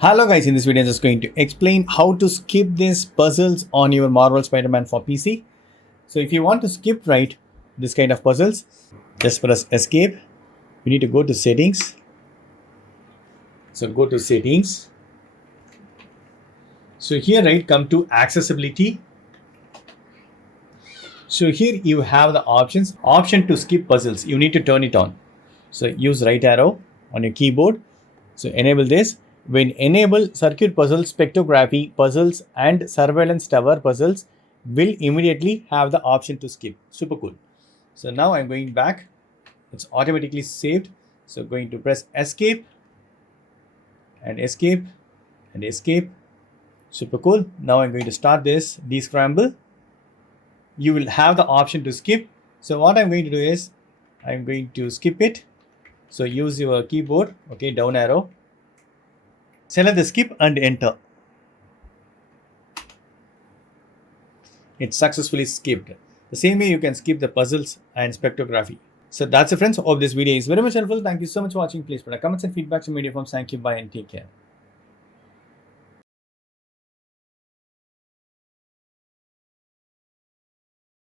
Hello guys, in this video I'm just going to explain how to skip these puzzles on your Marvel Spider-Man for PC. So if you want to skip this kind of puzzles, just press escape. You need to go to settings. So go to settings. So here come to accessibility. So here you have the option to skip puzzles. You need to turn it on. So use right arrow on your keyboard. So enable this. When enable, circuit puzzles, spectrography puzzles and surveillance tower puzzles will immediately have the option to skip. Super cool. So now I'm going back. It's automatically saved. So going to press escape and escape and escape. Super cool. Now I'm going to start this descramble. You will have the option to skip. So what I'm going to do is I'm going to skip it. So use your keyboard, okay, down arrow. Select the skip and enter. It's successfully skipped. The same way you can skip the puzzles and spectrography. So that's it, friends. Hope this video is very much helpful. Thank you so much for watching. Please put a comments and feedback to media forms. Thank you. Bye and take care.